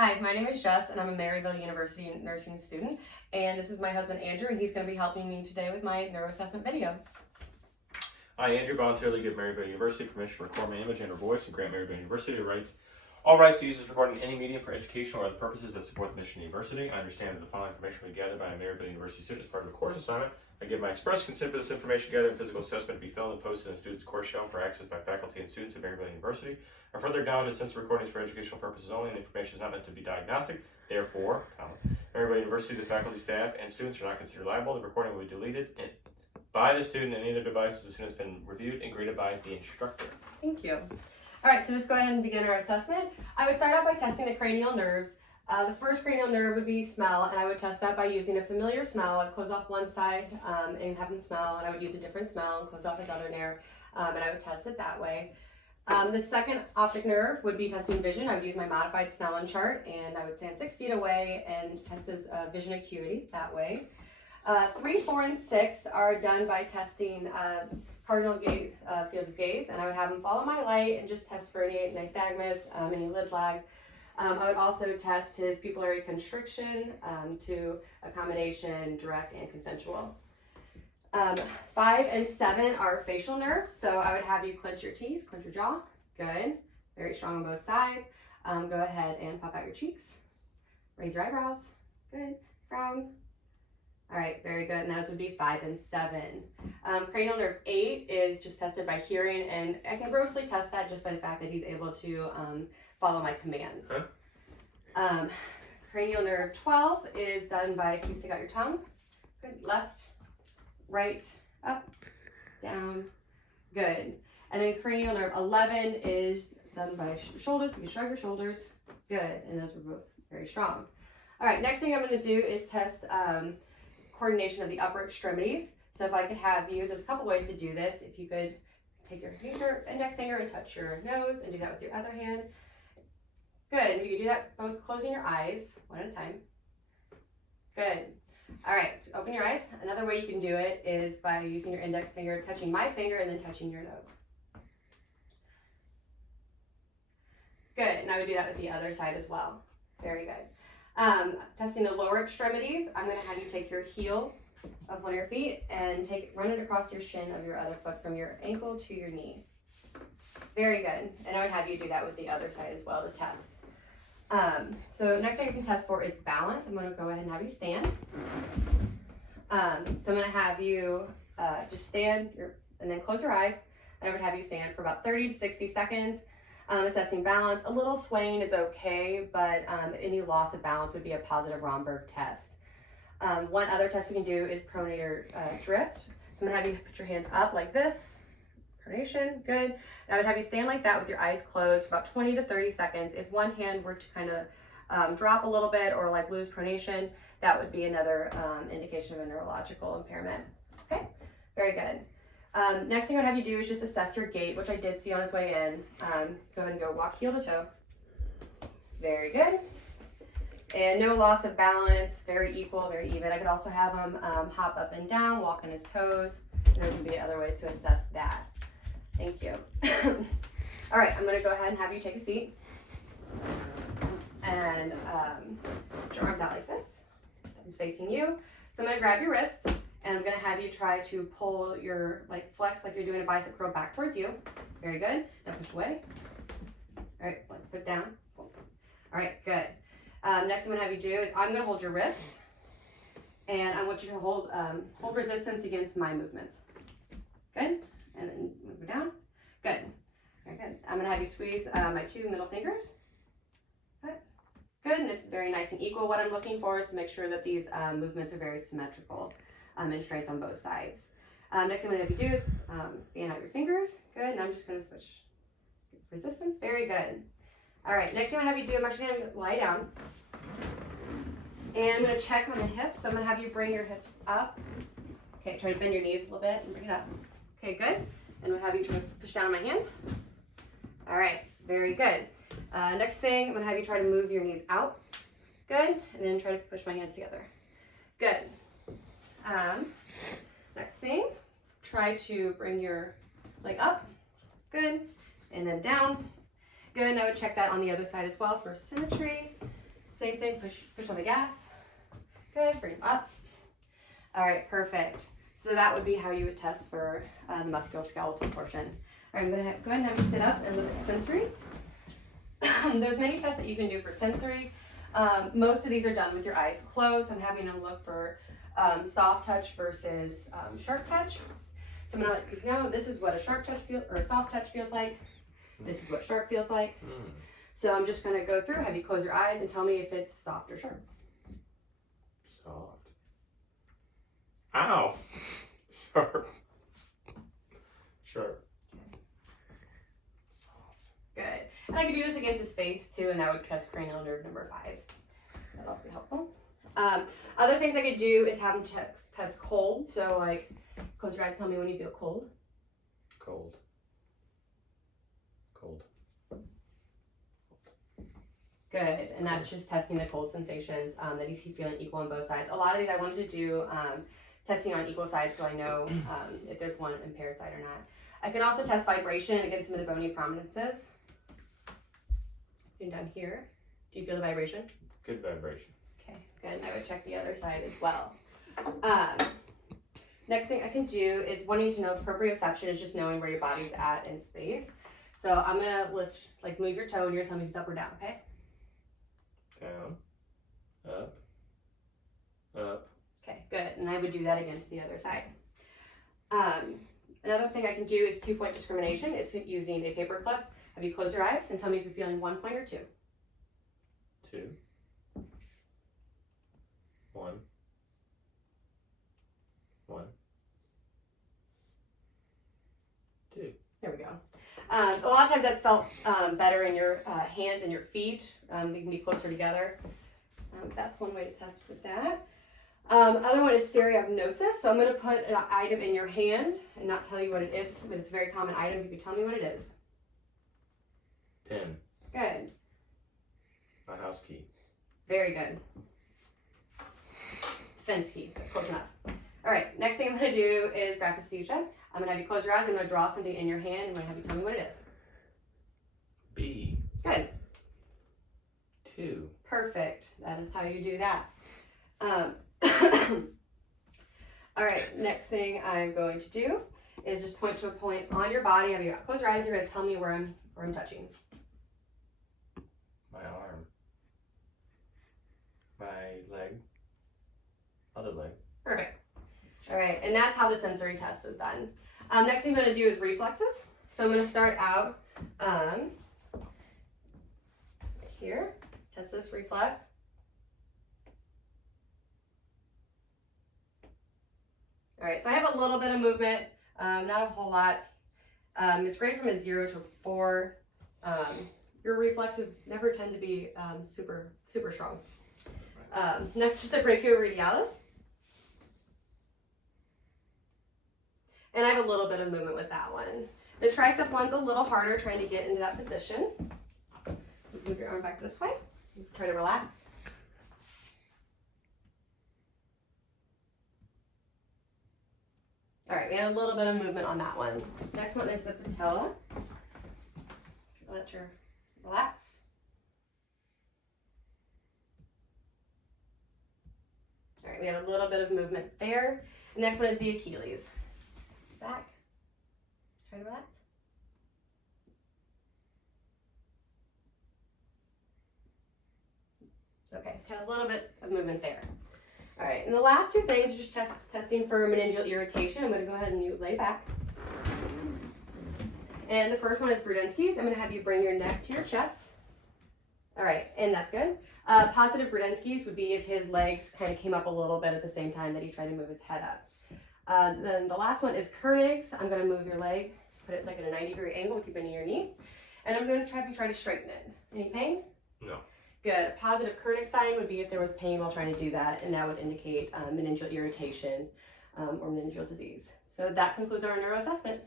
Hi, my name is Jess and I'm a Maryville University nursing student, and this is my husband Andrew, and he's going to be helping me today with my neuroassessment video. I, Andrew, voluntarily give Maryville University permission to record my image and or voice and grant Maryville University all rights to use this recording in any medium for educational or other purposes that support the mission of the university. I understand that the following information will be gathered by a Maryville University student as part of a course assignment. I give my express consent for this information gathered and physical assessment to be filmed and posted in the student's course shelf for access by faculty and students at Maryville University. I further acknowledge that since the recording is for educational purposes only and the information is not meant to be diagnostic, therefore, Maryville University, the faculty, staff, and students are not considered liable. The recording will be deleted by the student and any other devices as soon as it's been reviewed and graded by the instructor. Thank you. All right, so let's go ahead and begin our assessment. I would start out by testing the cranial nerves. The first cranial nerve would be smell, and I would test that by using a familiar smell. I'd close off one side and have him smell, and I would use a different smell and close off his other nerve, and I would test it that way. The second optic nerve would be testing vision. I would use my modified Snellen chart, and I would stand 6 feet away and test his vision acuity that way. 3, 4, and 6 are done by testing cardinal gaze, fields of gaze, and I would have him follow my light and just test for any nystagmus, any lid lag. I would also test his pupillary constriction to accommodation, direct, and consensual. 5 and 7 are facial nerves, so I would have you clench your teeth, clench your jaw. Good. Very strong on both sides. Go ahead and puff out your cheeks. Raise your eyebrows. Good. Frown. All right, very good, and those would be 5 and 7. Cranial nerve 8 is just tested by hearing, and I can grossly test that just by the fact that he's able to follow my commands. Okay. Cranial nerve 12 is done by, if you stick out your tongue, good, left, right, up, down, good. And then cranial nerve 11 is done by shoulders, you can shrug your shoulders, good, and those were both very strong. All right, next thing I'm gonna do is test coordination of the upper extremities. So if I could have you, there's a couple ways to do this. If you could take your index finger and touch your nose and do that with your other hand. Good, and you can do that both closing your eyes, one at a time. Good. All right, open your eyes. Another way you can do it is by using your index finger, touching my finger, and then touching your nose. Good, and I would do that with the other side as well. Very good. Testing the lower extremities, I'm going to have you take your heel of one of your feet and run it across your shin of your other foot from your ankle to your knee. Very good. And I would have you do that with the other side as well to test. So next thing you can test for is balance. I'm going to go ahead and have you stand. So I'm going to have you just stand and then close your eyes. And I would have you stand for about 30 to 60 seconds. Assessing balance. A little swaying is okay, but any loss of balance would be a positive Romberg test. One other test we can do is pronator drift. So I'm gonna have you put your hands up like this. Pronation, good. And I would have you stand like that with your eyes closed for about 20 to 30 seconds. If one hand were to kind of drop a little bit or like lose pronation, that would be another indication of a neurological impairment. Okay, very good. Next thing I would have you do is just assess your gait, which I did see on his way in. Go ahead and go walk heel to toe. Very good. And no loss of balance, very equal, very even. I could also have him hop up and down, walk on his toes. And those would be other ways to assess that. Thank you. All right, I'm going to go ahead and have you take a seat. And put your arms out like this. I'm facing you. So I'm going to grab your wrist. And I'm going to have you try to pull your, flex like you're doing a bicep curl back towards you. Very good. Now push away. All right, put down. All right, good. Next I'm going to have you do is I'm going to hold your wrist. And I want you to hold resistance against my movements. Good. And then move it down. Good. Very good. I'm going to have you squeeze my 2 middle fingers. Good. Good. And it's very nice and equal. What I'm looking for is to make sure that these movements are very symmetrical. And strength on both sides. Next thing I'm going to have you do is fan out your fingers. Good, and I'm just going to push resistance. Very good. All right, next thing I'm going to have you do, I'm actually going to lie down. And I'm going to check on the hips. So I'm going to have you bring your hips up. Okay, try to bend your knees a little bit and bring it up. Okay, good. And we'll have you try to push down on my hands. All right, very good. Next thing, I'm going to have you try to move your knees out. Good, and then try to push my hands together. Good. Next thing, try to bring your leg up, good, and then down, good. And I would check that on the other side as well for symmetry. Same thing, push on the gas. Good, bring them up. All right, perfect. So that would be how you would test for the musculoskeletal portion. All right, I'm gonna go ahead and have you sit up and look at sensory. There's many tests that you can do for sensory. Most of these are done with your eyes closed. I'm having them look for soft touch versus sharp touch. So I'm gonna let you know this is what a sharp touch feels, or a soft touch feels like. This is what sharp feels like. So I'm just gonna go through, have you close your eyes and tell me if it's soft or sharp. Soft. Ow. Sharp. Sharp. Good. And I could do this against his face too, and that would test cranial nerve number 5. That'd also be helpful. Other things I could do is have him test cold. So like, close your eyes, tell me when you feel cold. Cold. Cold. Good, and that's just testing the cold sensations that he's feeling equal on both sides. A lot of these I wanted to do testing on equal sides so I know if there's one impaired side or not. I can also test vibration against some of the bony prominences. And down here, do you feel the vibration? Good vibration. Okay, good. And I would check the other side as well. Next thing I can do is wanting to know proprioception is just knowing where your body's at in space. So I'm gonna lift, like move your toe and you're gonna tell me if it's up or down, okay? Down. Up. Up. Okay, good. And I would do that again to the other side. Another thing I can do is 2-point discrimination. It's using a paper clip. Have you close your eyes and tell me if you're feeling 1 point or 2. 2. 1. 1. 2. There we go. A lot of times that's felt better in your hands and your feet. They can be closer together. That's one way to test with that. Other one is stereognosis. So I'm going to put an item in your hand and not tell you what it is, but it's a very common item. You can tell me what it is. Pen. Good. My house key. Very good. Fence key. Close enough. All right. Next thing I'm going to do is brachysthesia. I'm going to have you close your eyes. I'm going to draw something in your hand. I'm going to have you tell me what it is. B. Good. 2. Perfect. That is how you do that. All right. Next thing I'm going to do is just point to a point on your body. Have you close your eyes? And you're going to tell me where I'm touching. My arm. My leg. Other leg. Perfect. All right, and that's how the sensory test is done. Next thing I'm going to do is reflexes. So I'm going to start out here. Test this reflex. All right, so I have a little bit of movement, not a whole lot. It's great from a 0 to 4. Your reflexes never tend to be super strong. Next is the brachioradialis. And I have a little bit of movement with that one. The tricep one's a little harder, trying to get into that position. Move your arm back this way. Try to relax. All right, we had a little bit of movement on that one. Next one is the patella. Let your relax. All right, we had a little bit of movement there. The next one is the Achilles. Back. Try to relax. Okay, had a little bit of movement there. All right, and the last 2 things are just testing for meningeal irritation. I'm going to go ahead and you lay back. And the first one is Brudensky's. I'm going to have you bring your neck to your chest. All right, and that's good. Positive Brudensky's would be if his legs kind of came up a little bit at the same time that he tried to move his head up. Then the last one is Koenig's. I'm going to move your leg, put it like at a 90-degree angle with you bending your knee. And I'm going to have you try to straighten it. Any pain? No. Good. A positive Koenig sign would be if there was pain while trying to do that, and that would indicate meningeal irritation or meningeal disease. So that concludes our neuro assessment.